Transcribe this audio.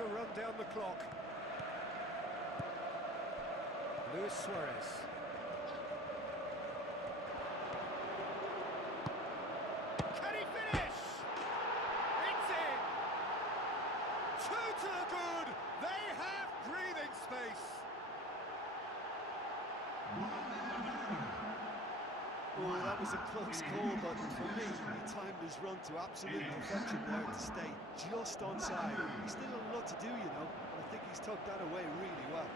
to run down the clock. Luis Suarez. Can he finish? It's in! Two to the good! They have breathing space! Oh, that was a close call, but for me, he timed his run to absolute perfection there to stay just onside. He's still a lot to do, you know, and I think he's tucked that away really well.